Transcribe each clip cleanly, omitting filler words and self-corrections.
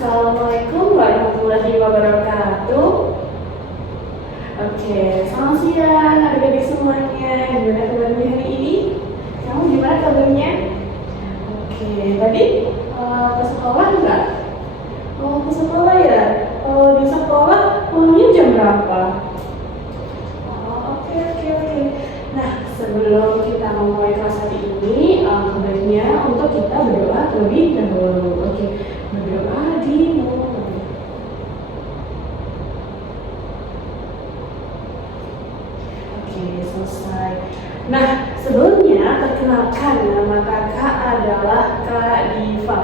Assalamualaikum warahmatullahi wabarakatuh. Oke, selamat siang adik-adik semuanya. Gimana kabarnya hari ini? Kamu gimana kabarnya? Oke, tadi ke sekolah enggak? Oh, ke sekolah ya? Oh, di sekolah pulangnya jam berapa? Oh, oke. Nah, sebelum kita memulai kelas hari ini, baiknya untuk kita berdoa terlebih dahulu. Oke, berdoa dimulai. Oke, selesai. Nah, sebelumnya perkenalkan, nama kakak adalah Kak Diva.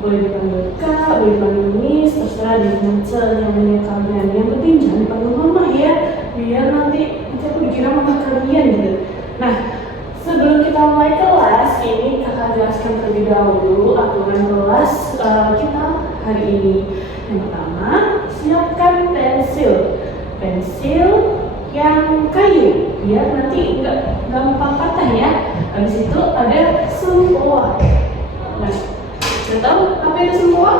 Boleh dipanggil Kak, boleh dipanggil Miss, terserah deh nyanyi kalian. Yang penting jangan dipanggil mama ya, biar nanti aku dikira mama kalian gitu. Nah, sebelum kita mulai kelas, ini kakak jelaskan terlebih dahulu aturan kelas kita hari ini. Yang pertama, siapkan pensil yang kayu, biar nanti nggak gampang patah ya. Habis itu ada sempoa. Nah, udah tahu apa itu sempoa?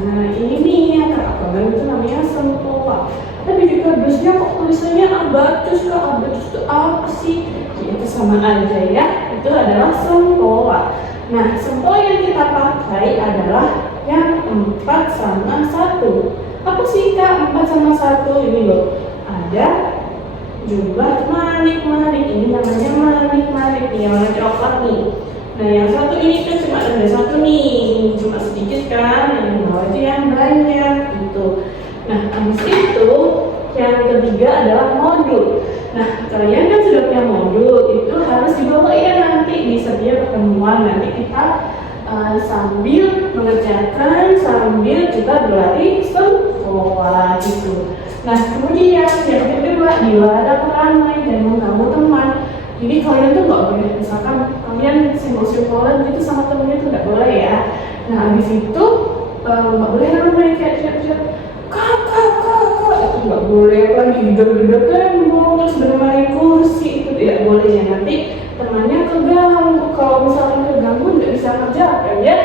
Nah, ini nih yang kakak pegang itu namanya sempoa. Tapi di kardusnya kok tulisannya abatus itu apa sih? Ya, itu sama aja ya. Itu adalah sempoa. Nah, sempoa yang kita pakai adalah yang 4 sama 1. Apa sih Kak 4 sama 1 ini loh? Ada jumlah manik-manik, ini namanya manik-manik nih, yang warna coklat nih. Nah, yang satu ini kan cuma ada satu nih, cuma sedikit kan, yang bawah itu yang banyak gitu. Nah, habis itu yang ketiga adalah modul. Nah, kalian kan sudah punya modul, itu harus dibawa ya nanti di setiap pertemuan. Nanti kita sambil mengerjakan, sambil juga berlatih sempoa gitu. Nah, kemudian yang kedua, dilarang ramai dan mengganggu teman. Jadi kalian tuh nggak boleh, misalkan kalian simbol-simbolan gitu sama temennya tuh nggak boleh ya. Nah, habis itu nggak boleh ramai kayak teriak-teriak kakak, itu nggak boleh lagi gedor-gedor tembok terus bermain kursi, itu tidak boleh ya. Nanti temannya keganggu, kalau misalkan keganggu nggak bisa kerjakan ya.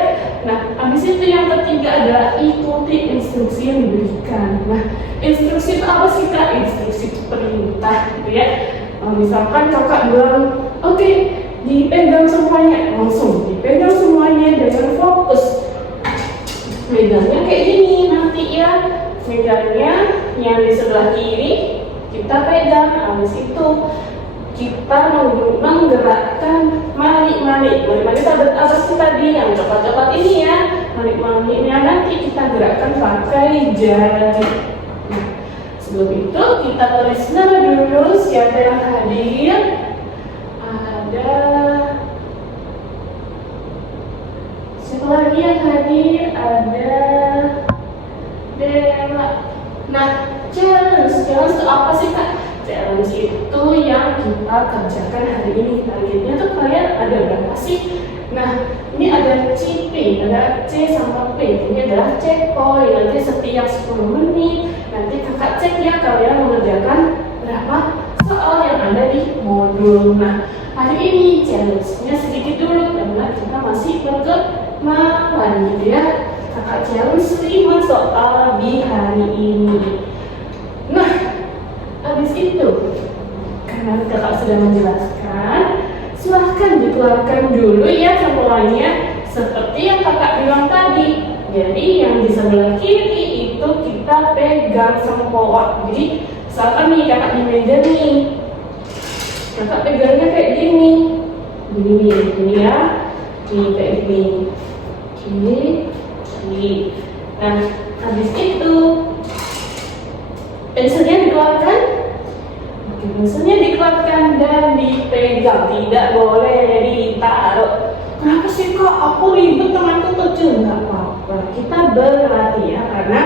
Nah, habis itu yang ketiga adalah ikuti instruksi yang diberikan. Nah, instruksi itu apa sih Kak? Instruksi itu perintah gitu ya. Misalkan kakak bilang, oke, dipegang semuanya, langsung dipegang semuanya dengan fokus. Megangnya kayak gini nanti ya, megangnya yang di sebelah kiri kita pegang. Habis itu kita menggerakkan malik-malik apa sih tadi yang coklat-coklat ini ya, malik-maliknya nanti kita gerakkan pakai jari. Nah, sebelum itu kita tulis nama dulu, siapa yang hadir. Ada siapa lagi yang hadir? Ada Bella. Nah, challenge itu apa sih Kak? Challenge itu yang kita kerjakan hari ini. Targetnya tuh kalian ada berapa sih? Nah, ini ada C, ada C sama P. Ini adalah checkpoint. Nanti setiap 10 menit nanti kakak cek ya kalian mengerjakan berapa soal yang ada di modul. Nah, hari ini challenge-nya sedikit dulu karena kita masih perkenalan gitu ya. Kakak challenge 5 soal di hari ini. Nah, habis itu karena kakak sudah menjelaskan, silahkan dikeluarkan dulu ya sempoanya seperti yang kakak bilang tadi. Jadi yang di sebelah kiri itu kita pegang sempoa. Jadi misalkan nih kakak di meja nih, kakak pegangnya kayak gini ya, nih kayak gini. Nah, habis itu pensilnya dikeluarkan. Pensilnya dikeluarkan dan dipegang, tidak boleh ditaruh. Kenapa sih Kak? Aku ribet, tanganku kecil. Nggak apa-apa, kita berlatih ya, karena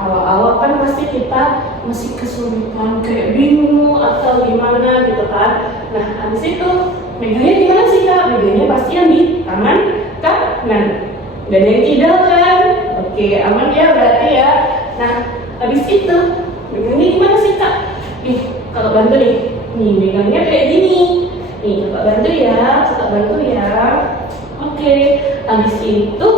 awal-awal kan pasti kita masih kesulitan, kayak bingung atau gimana gitu kan. Nah, habis itu megangnya gimana sih Kak? Megangnya pasti yang di tangan kanan dan yang kidal kan. Oke, aman ya berarti ya. Nah, habis itu megangnya gimana sih Kak? Kakak bantu nih, megangnya kayak gini. Kakak bantu ya. Oke, habis itu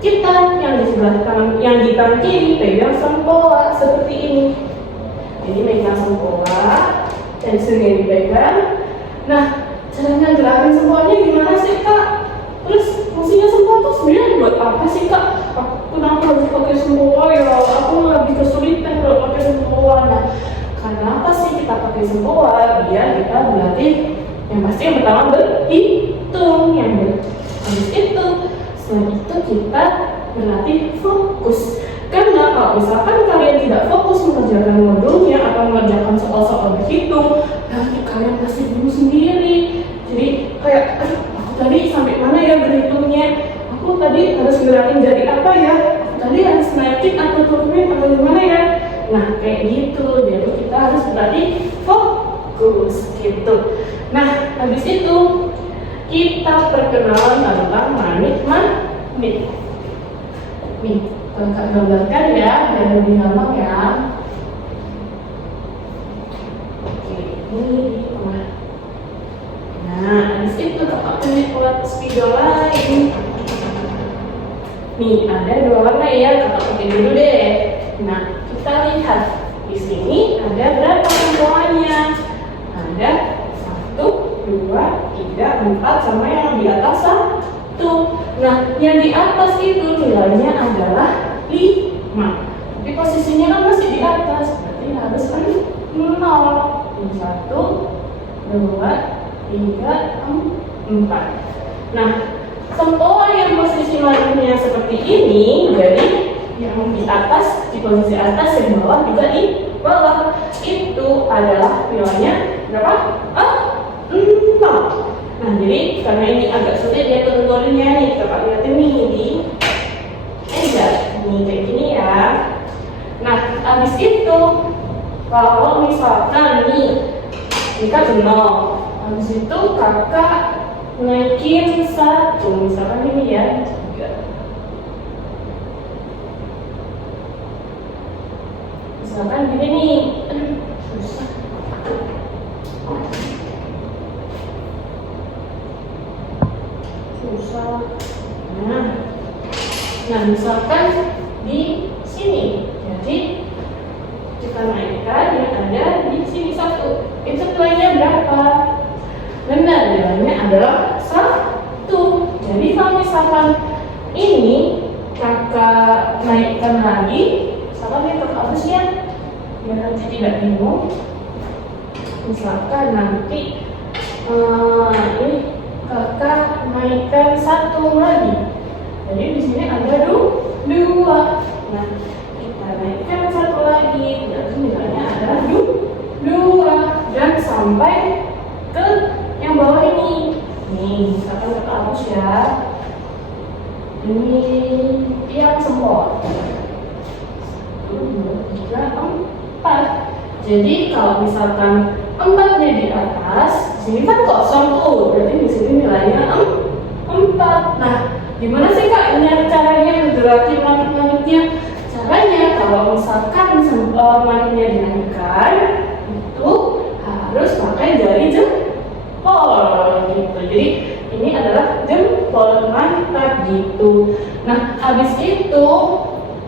kita yang di sebelah kanan, yang di tangan kiri pegang sempoa seperti ini. Jadi megang sempoa, tensinya dipegang. Nah, caranya gerakin sempoanya gimana sih kak? Terus fungsinya sempoa tuh sebenarnya buat apa sih kak? Aku kenapa harus pakai sempoa ya? Aku lebih kesulitan kalau pakai sempoa. Nah, kenapa sih kita pakai sempoa? Biar kita berlatih yang pasti yang pertama berhitung, habis itu setelah itu kita berlatih fokus. Karena kalau misalkan kalian tidak fokus mengerjakan modulnya atau mengerjakan soal-soal berhitung, nanti kalian pasti bingung sendiri. Jadi kayak, aku tadi sampai mana ya berhitungnya? Aku tadi harus gerakin jari apa ya? Aku tadi harus naikin atau turunin atau gimana ya? Nah kayak gitu. Jadi kita harus berlatih fokus gitu. Nah habis itu kita perkenalan tentang manit. Nih, kakak gambarkan ya, dan lebih gampang ya. Oke, ini di tengah. Nah, habis itu kakak punya buat spidol lain. Nih, ada dua warna ya, kakak pakai dulu deh. Nah, kita lihat di sini ada berapa sempoanya? Ada 1, 2, 3, 4, sama yang di atas 1. Nah, yang di atas itu nilainya adalah 5. Tapi posisinya kan masih di atas, berarti harus 0. 1, 2, 3, 4. Nah, sempoa yang posisi manitnya seperti ini, jadi yang di atas, di posisi atas, yang bawah juga di bawah. Itu adalah nilainya berapa? 0. Nah, jadi karena ini agak sulit ya turun-turunnya nih, coba lihatin nih di meja, nih kayak gini ya. Nah, habis itu kalau misalkan nih, ini kan 0, habis itu kakak naikin 1, misalkan ini ya, 3. Misalkan gini nih, susah. Nah, misalkan di sini, jadi kita naikkan yang ada di sini 1. Itu nilainya berapa? Benar, nilainya adalah 1. Jadi kalau misalkan ini kakak naikkan lagi, misalkan ini kakak hapusnya, biar nanti tidak bingung. Misalkan nanti ini kakak naikkan 1 lagi. Jadi di sini ada 2. Nah, kita naikkan 1 lagi, berarti nilainya adalah 2 dan sampai ke yang bawah ini. Nih, misalkan kita hapus ya. Ini yang sempoa. 1, 2, 3, 4. Jadi kalau misalkan 4-nya di atas, sini kan kosong tuh, berarti di sini nilainya 4. Nah, gimana sih kak ini caranya menggerakin manit-manitnya? Caranya kalau misalkan manitnya dinaikkan, itu harus pakai jari jempol gitu. Jadi ini adalah jempol manit gitu. Nah, habis itu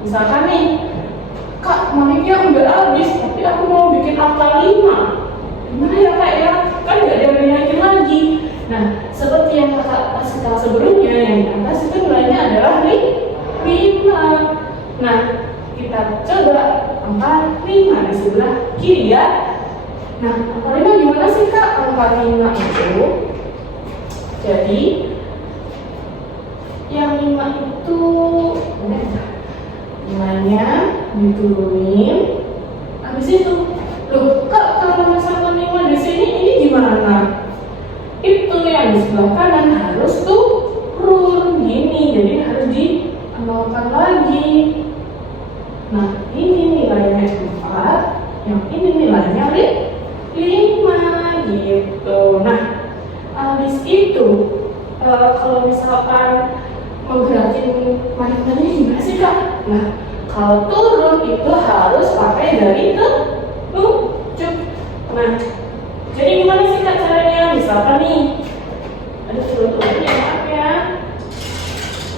misalkan nih, kak manitnya udah habis, tapi aku mau bikin angka 5. Gimana ya kak ya? Kan nggak ada yang dinaikin lagi. Nah, seperti yang kakak kasih tahu sebelumnya, yang di atas itu nilainya adalah 5. Nah, kita coba angka 5 di sebelah kiri ya. Nah, angka 5 gimana sih kak? Angka 5 itu, jadi yang 5 itu nilainya diturunin. Habis itu, loh kak, kalau misalkan 5 di sini, ini gimana? Itu yang di sebelah kanan harus turun gini, jadi harus dianalkan lagi. Nah, ini nilainya 4, yang ini nilainya 5 gitu. Nah, habis itu kalau misalkan menggerakin manit-manitnya gimana sih kak? Nah, kalau turun itu harus pakai jari telunjuk. Nah, jadi gimana sih kak caranya? Misalkan nih, ada turun-turunnya, maaf ya.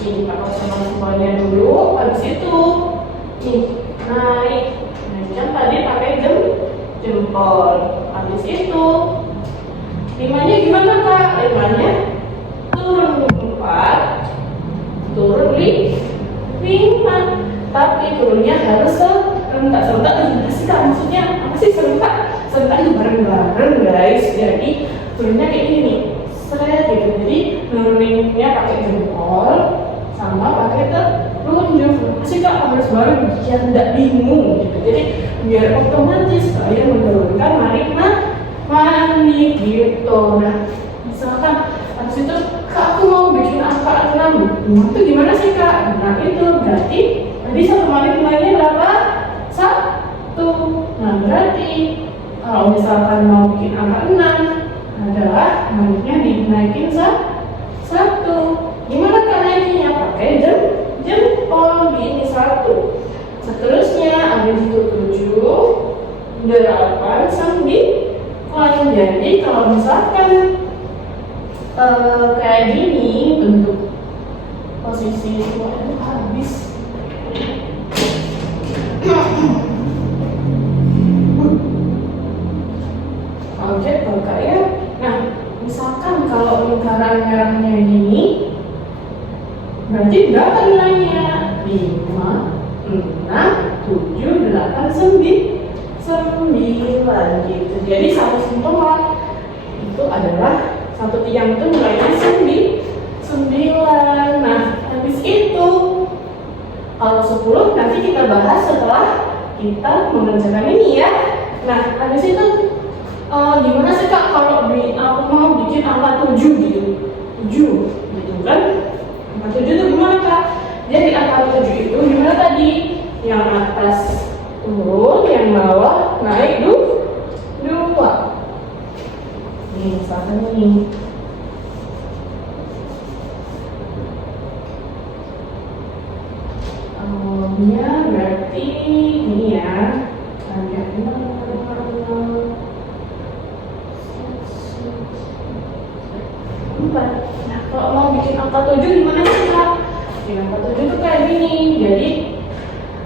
Ini pakai semuanya dulu, habis habis itu nih naik. Nah, kan tadi pakai jempol. Habis itu limanya gimana Kak? Limanya turun 4, turun 5. Tapi turunnya harus serentak gimana sih Kak? Maksudnya apa sih serentak? Serentak itu bareng-bareng guys. Jadi turunnya kayak gini nih, seret gitu. Jadi nuruninnya pakai jempol sama pakai telunjuk. Masih Kak harus bareng biar tidak bingung gitu. Jadi biar otomatis saya menurunkan mani gitu. Nah, misalkan habis itu Kak aku mau bikin angka 6, itu gimana sih Kak? Nah itu berarti tadi satu mani nilainya berapa? 1. Nah berarti kalau misalkan mau bikin angka 6 adalah maninya dinaikin 1. Gimana Kak naikinnya? Pakai jempol gini 1. Seterusnya habis itu 7, 8, 9. Jadi kalau misalkan kayak gini bentuk posisi itu habis. Oke, Kak ya. Nah, misalkan kalau lingkaran merahnya ini berarti berapa nilainya? 5, 6, 7, 8, 9 gitu. Jadi satu sentuhan itu adalah satu tiang itu nilainya 9. Nah, habis itu kalau 10 nanti kita bahas setelah kita mengerjakan ini ya. Nah, habis itu gimana sih Kak kalau aku mau bikin angka 7 gitu? 7 gitu kan? Angka 7 itu gimana Kak? Jadi angka 7 itu gimana tadi? Yang atas turun, yang bawah naik 2. Nih, misalkan nih. Nya berarti ini ya. Nah, kalau mau bikin angka 7 gimana sih Kak? Bikin angka 7 tuh kayak gini. Jadi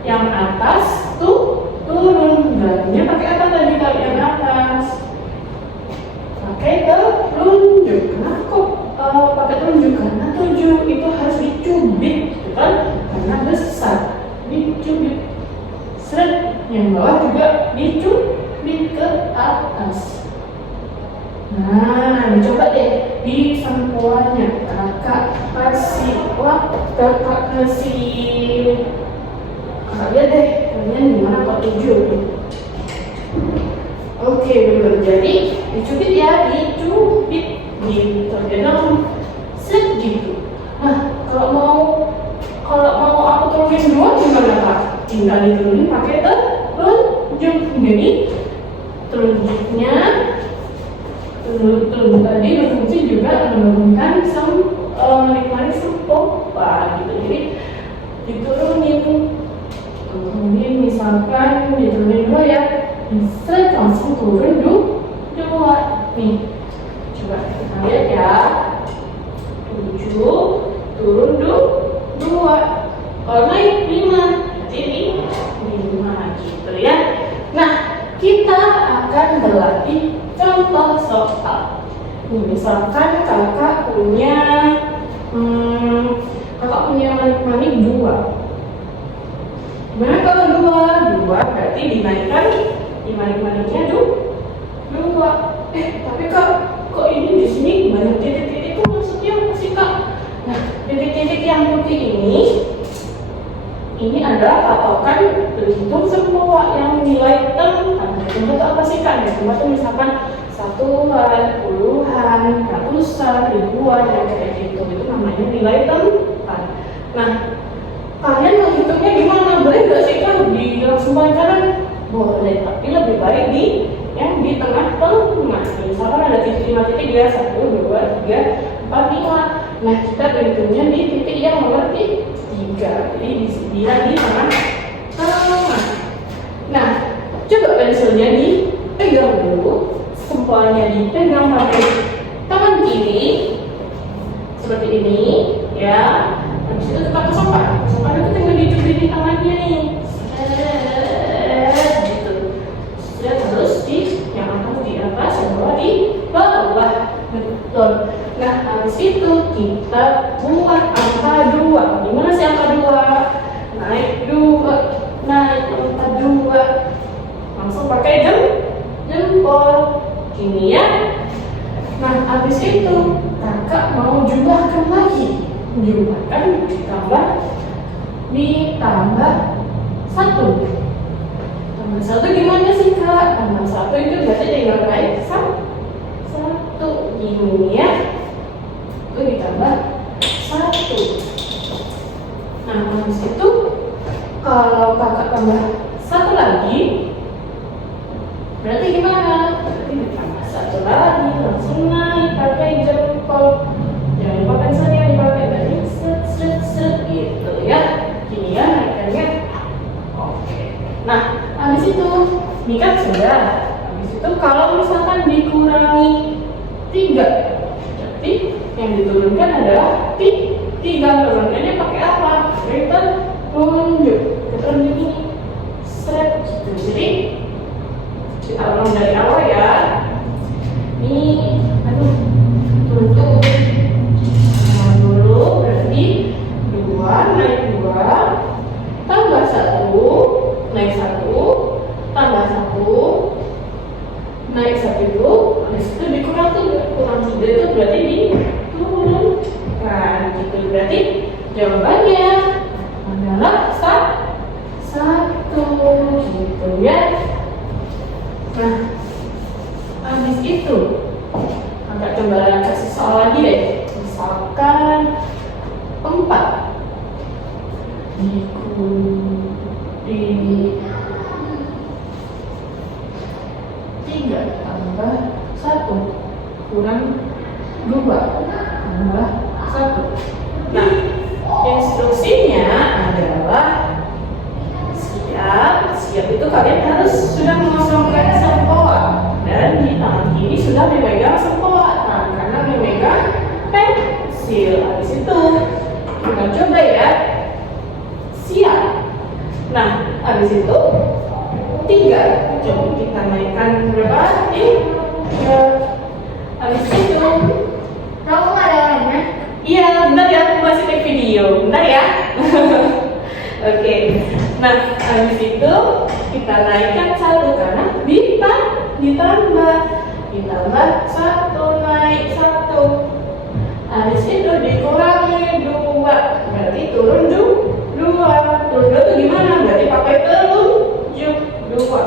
yang atas tuh turun. Berarti pakai apa tadi Kak yang atas? Pakai telunjuk. Kenapa kok pakai telunjuk? Karena 7 itu harus dicubit, gitu kan? Karena besar, dicubit. Seret, yang bawah juga dicubit ke atas. Nah, dicoba deh di sampulnya. Kakak kasih kakak kasih. Lihat deh, kalian gimana kok 7? Oke, benar. Jadi dicubit ya, dicubit gitu. Jadi segitu. Nah, kalau mau aku turunin 2 gimana Kak? Tinggal diturunin pakai telunjuk. Jadi telunjuknya telunjuk tadi berfungsi juga menurunkan menikmati sempopa gitu. Jadi diturunin misalkan diturunin 2 ya. Bisa langsung turun 2. Nih, coba kita lihat ya. 7 turun 2. Kalau naik 5, jadi 5 gitu ya. Nah, kita akan berlatih contoh soal. Nih, misalkan kakak punya manik-manik 2. Gimana kalau 2 berarti dinaikkan di manik-maniknya 2. Tapi Kak, kok ini di sini banyak titik-titik itu maksudnya apa sih Kak? Nah, titik-titik yang putih ini adalah patokan bentuk semua yang nilai tempat. Tempat itu apa sih Kak? Tempat itu misalkan satuan, puluhan, ratusan, ribuan, dan kayak gitu. Itu namanya nilai tempat. Nah, kalian mau hitungnya gimana? Boleh nggak sih Kak di langsung paling kanan? Boleh, tapi lebih baik yang di tengah-tengah. Misalkan ada titik 5 titik ya, 1, 2, 3, 4, 5. Nah, kita berhitungnya di titik yang nomor 3. Jadi dia di tengah-tengah. Nah, coba pensilnya dipegang dulu, sempolnya dipegang pakai tangan kiri seperti ini, ya. Habis itu tetap kesopan itu tinggal dicubit ditambah 1. Tambah 1 gimana sih Kak? Tambah 1 itu berarti tinggal naik 1 gini ya. Itu ditambah 1. Nah, habis itu kalau kakak tambah 1 lagi berarti gimana? Berarti ditambah 1 lagi, langsung naik pakai jempol. Jangan lupa pensilnya dipakai tadi, set gitu ya. Gini ya naikannya. Oke. Nah, habis itu ini kan sudah. Habis itu kalau misalkan dikurangi 3, berarti yang diturunkan adalah 3. Turunannya pakai apa? Kita tunjuk ini set gitu. Jadi kita ulang dari awal ya. Ini tunjuk dulu, berarti 2 naik 2 tambah 1 naik 1 tambah 1 naik 1 itu habis itu dikurang 3. Kurang 3 itu berarti diturunkan gitu. Berarti jawabannya adalah 1 gitu ya. Nah, habis itu kakak coba kasih soal lagi deh. Misalkan 4 3 tambah 1 kurang 2 tambah 1. Nah, instruksinya adalah siap itu kalian harus sudah mengosongkan sempoa dan di tangan kiri sudah memegang sempoa. Nah, karena memegang pensil. Habis itu kita coba ya. Siap. Nah, habis itu 3. Coba kita naikkan berapa? 3. Habis itu Kamu nggak ada lainnya? iya, bentar ya, aku masih take video. Bentar ya. Oke. Nah, habis itu kita naikkan 1 karena ditambah 1 naik 1. Habis itu dikurangi 2, berarti turun 2. Turun 2 itu gimana? Berarti pakai telunjuk 2.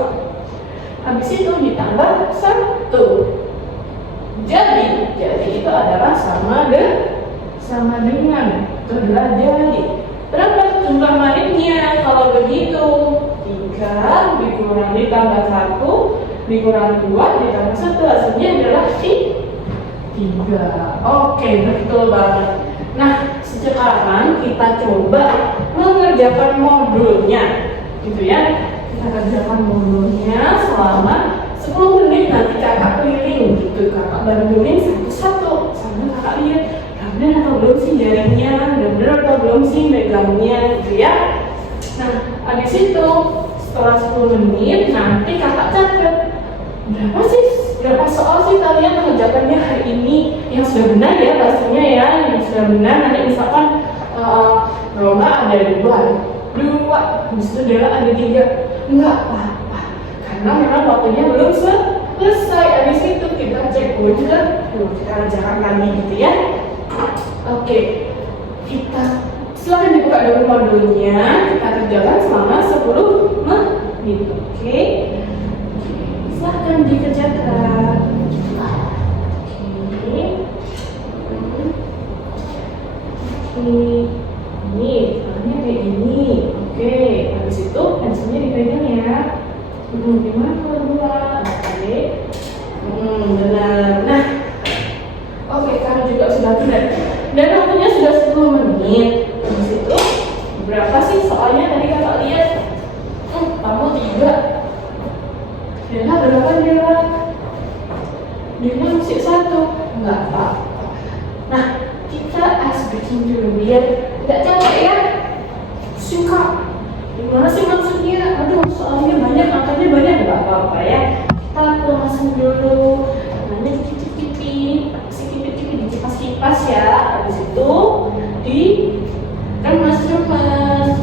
Habis itu ditambah 1. Jadi itu adalah sama dengan itu adalah jadi. Berapa jumlah maritnya kalau begitu? 3 dikurangi tambah 1 dikurangi 2 ditambah 1 hasilnya adalah 3. Oke, betul banget. Nah, sekarang kita coba mengerjakan modulnya gitu ya. Kita kerjakan modulnya selama 10 menit. Nanti kakak keliling gitu, kakak bandingin satu-satu sambil kakak lihat benar atau belum sih jaringnya, benar atau belum sih megangnya gitu ya. Nah, habis itu setelah 10 menit nanti kakak catat berapa soal sih kalian mengerjakannya hari ini yang sudah benar ya pastinya ya, yang sudah benar. Nanti misalkan kalau nggak ada 2 habis itu dia ada 3, nggak apa-apa karena memang waktunya belum selesai. Habis itu kita cek ulang, kita kerjakan lagi gitu ya. Oke, kita silahkan dibuka dulu modulnya, kita kerjakan selama 10 menit. Oke, silahkan dikerjakan. Ini soalnya kayak gini. Oke, habis itu pensilnya dipegang ya. Gimana kalau 2? Oke, benar. Nah, oke, kamu juga sudah benar. Dan waktunya sudah 10 menit. Habis itu berapa sih soalnya tadi kakak lihat? Kamu 3. Dia berapa dia? Dia masih 1. Enggak apa-apa. Nah, kita bikin dulu biar tidak capek ya. Singkat. Gimana sih maksudnya? Aduh, soalnya banyak, angkanya banyak. Enggak apa-apa ya. Kita pemasan dulu. Namanya cicip-cicip. Kipas ya. Habis itu remas-remas.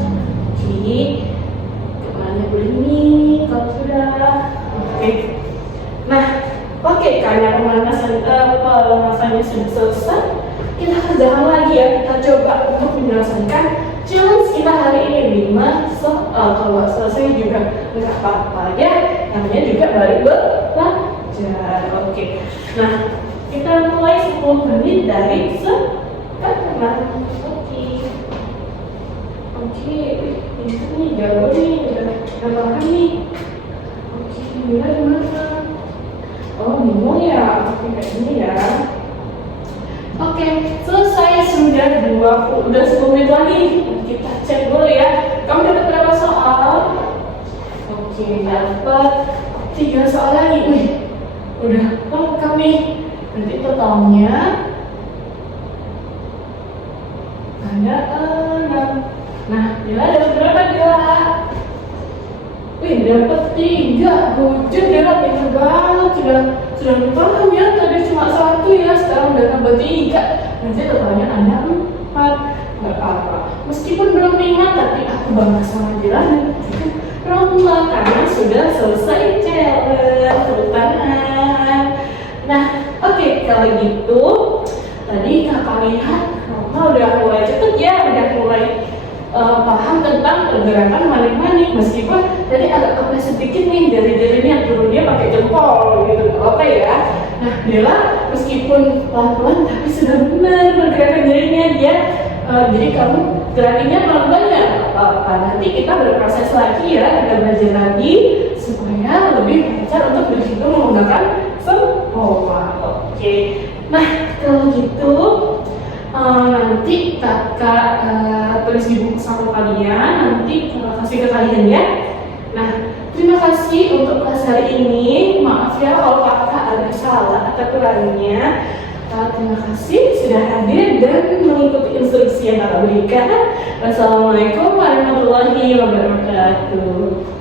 Oke, kemana ini kalau sudah oke. Nah, oke, karena pemanasannya sudah selesai, kita kerjakan lagi ya. Kita coba untuk menyelesaikan challenge kita hari ini kalau selesai juga nggak apa-apa ya, namanya juga baru belajar. Oke, nah kita mulai 10 menit dari sekarang. Oke, ini nih jago nih, udah paham nih. Oke, gimana? Oh, bingung ya, oke kayak gini ya. Oke, selesai, sudah 10 menit lagi. Kita cek dulu ya. Kamu dapat berapa soal? Oke, dapat 3 soal lagi. Wih, udah lengkap nih. Nanti totalnya ada 6. Nah, Dila dapat berapa Dila? Wih, dapat 3. Hujan Dila, pintar banget. Sudah paham ya, tadi cuma 1 ya, sekarang udah tambah 3. Nanti totalnya ada 4. Gak apa-apa. Meskipun belum 5, tapi aku bangga sama Dila dan juga Roma karena sudah selesai challenge. Tepuk tangan. Nah, oke, kalau gitu tadi kakak lihat Roma udah mulai cepet ya, udah mulai paham tentang pergerakan manik-manik, meskipun tadi agak kepleset sedikit nih jari-jarinya turunnya pakai jempol gitu, oke ya. Nah, Dela meskipun pelan-pelan tapi sudah benar pergerakan jarinya dia. Jadi kamu gerakannya pelan-pelan ya, apa nanti kita berproses lagi ya, kita belajar lagi supaya lebih lancar untuk berhitung menggunakan sempoa. Oke. Nah, kalau gitu nanti kakak tulis di buku sama kalian, nanti kakak kasih ke kalian ya. Nah, terima kasih untuk kelas hari ini. Maaf ya kalau kakak ada salah atau kurangnya. Terima kasih sudah hadir dan mengikuti instruksi yang kakak berikan. Wassalamualaikum warahmatullahi wabarakatuh.